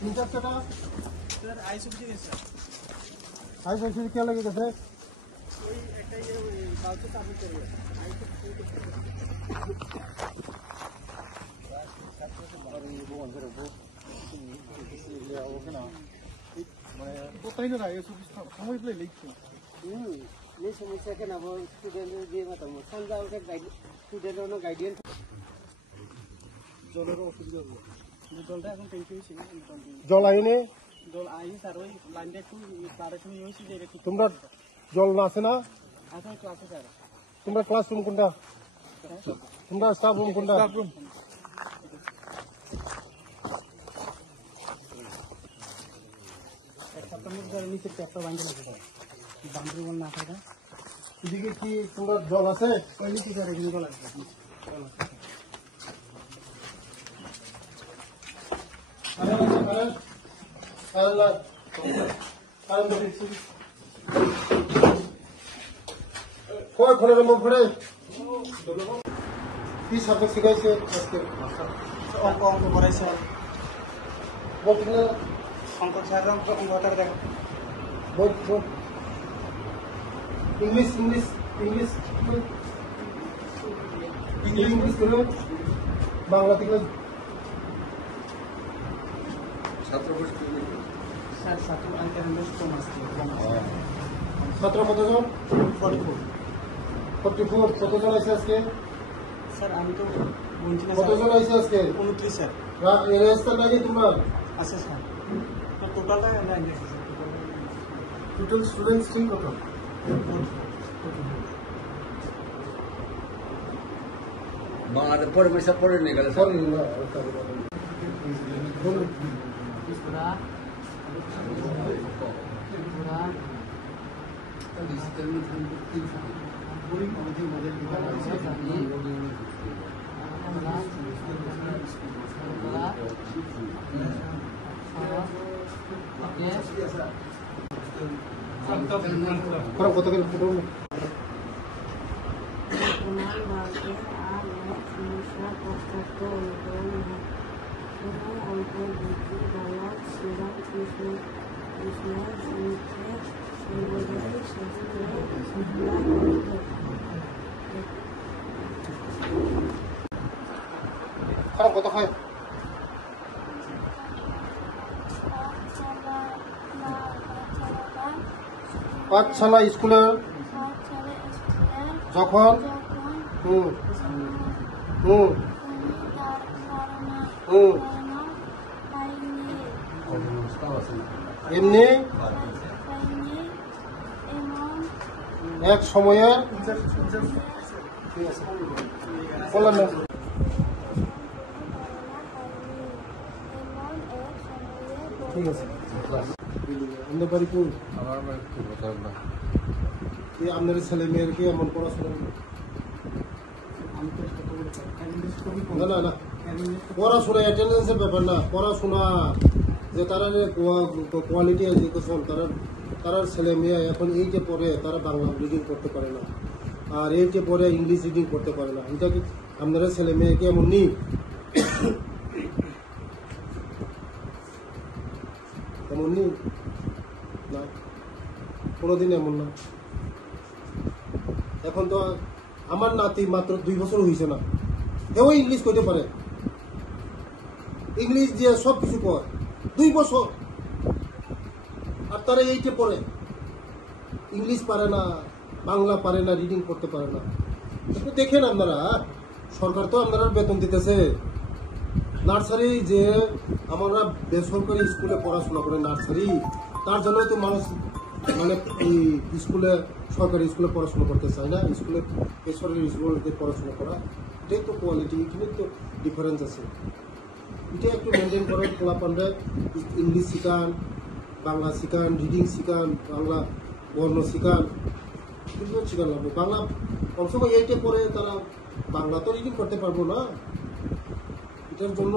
तीन चार sir I सुविधा कैसे आई सुविधा क्या लगे कैसे कोई एक ये बात तो साबित करिए आई ओके ना बताइए ना ये समझ ले लिखते ये समस्या के ना वो स्टूडेंट দিয়ে মত সন্ধ্যা ওটা গাইড স্টুডেন্টের জন্য গাইডেন্স জলের অসুবিধা হবে জলটা এখন টেঙ্কি হইছে জল আইনে জল আই স্যার ওই লাইনটা একটু কারেকশন হইছে যে এটা তোমরা জল না আছে না আছে একটু আছে স্যার তোমরা ক্লাসরুম কোনটা তোমরা স্টাফ রুম কোনটা স্টাফ রুম একটা তো নিচে ট্যাপটা বাঁধা আছে স্যার বাউন্ডারি ওয়াল না থাকে এদিকে কি তোমরা জল আছে ওই নিচে স্যার এখানে জল আছে Allah কয় ঘরে নম্বর ঘরে কি সাবজেক্ট শিখাইছে আজকে অঙ্ক অঙ্ক করাইছে বলতে না অঙ্ক স্যার অঙ্কটা দেখো বল বল ইংলিশ ইংলিশ ইংলিশ ইংলিশ করো বাংলা থেকে স্যার ছাত্র আইটেমস কম আছে ছাত্র কতজন 44 কতজন আছে আজকে স্যার আমি তো বলছি না কতজন আছে আজকে 29 স্যার রেজিস্টার লাগে তোমার আছে স্যার টোটালটা লাইন আছে স্যার টোটাল স্টুডেন্টস ঠিক কত বাংলাতে পড়ে পয়সা পড়ে নিয়ে গেল স্যার কত করে ফুটো কত হয় পাঠশালা স্কুলে যখন এমনি এক সময়ে বললাম না ঠিক আছে আমাদের বাড়ি কোন আমার বাড়ি না আপনার ছেলে মেয়েরকে এমন পড়াশোনা না না পড়াশোনা অ্যাটেন্ডেন্সের ব্যাপার না পড়াশোনা যে তারা কোয়ালিটি এডুকেশন তারা ছেলে মেয়ে এখন এইটে পড়ে তারা বাংলা রিডিং করতে পারে না আর এইটে পড়ে ইংলিশ রিডিং করতে পারে না এটা কি আপনারা ছেলে মেয়েকে এমন নেই এমন নেই না কোনোদিন এমন না এখন তো আমার নাতি মাত্র 2 বছর হয়েছে না এও ইংলিশ কইতে পারে ইংলিশ দিয়ে সব কিছু কর 2 বছর আর তারা এইটে পড়ে ইংলিশ পারে না বাংলা পারে না রিডিং করতে পারে না একটু দেখেন আপনারা সরকার তো আপনারা বেতন দিতেছে নার্সারি যে আমরা বেসরকারি স্কুলে পড়াশোনা করে নার্সারি তার জন্য তো মানুষ মানে এই স্কুলে সরকারি স্কুলে পড়াশোনা করতে চায় না স্কুলে বেসরকারি স্কুলে পড়াশোনা করা এটাই তো কোয়ালিটি এখানে তো ডিফারেন্স আছে এটা একটু মেনটেন করেন পোলাপানরা ইংলিশ শিখান বাংলা শিখান রিডিং শিখান বাংলা বর্ণ শিখান কিন্তু শিখান লাগবে বাংলা কমসে কম এইটে পরে তারা বাংলা তো রিডিং করতে পারবো না এটার জন্য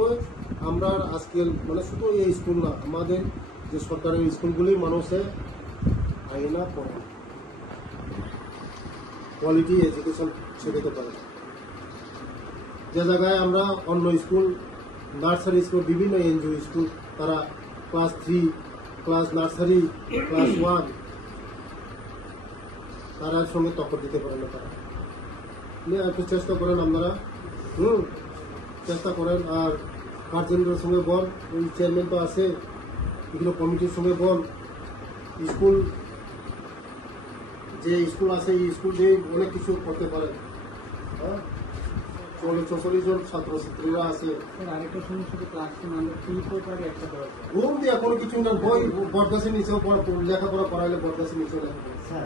আমরা আজকে মানে শুধু এই স্কুল না আমাদের যে সরকারি স্কুলগুলি মানুষে আইনা পড়ে কোয়ালিটি এডুকেশন শেখাতে পারে যে জায়গায় আমরা অন্য স্কুল নার্সারি স্কুল বিভিন্ন এনজিও স্কুল তারা ক্লাস 3, ক্লাস নার্সারি, ক্লাস 1, তার সঙ্গে টক্কর দিতে পারে না তারা। একটু চেষ্টা করেন আপনারা, চেষ্টা করেন। আর গার্জেনদের সঙ্গে বল, ওই চেয়ারম্যান তো আছে, এগুলো কমিটির সঙ্গে বল, স্কুল যে স্কুল আছে এই স্কুল দিয়ে অনেক কিছু করতে পারেন। 44 জন ছাত্রছাত্রীরা আছে, আরেকটা সমস্যা তো ক্লাসরুম আমরা ফ্রি পেপারে একটা দরকার রুম দিয়ে কোনো কিছু না, বই বরদাসের নিচেও লেখাপড়া করাইলে বরদাসের নিচেও লেখাপড়া।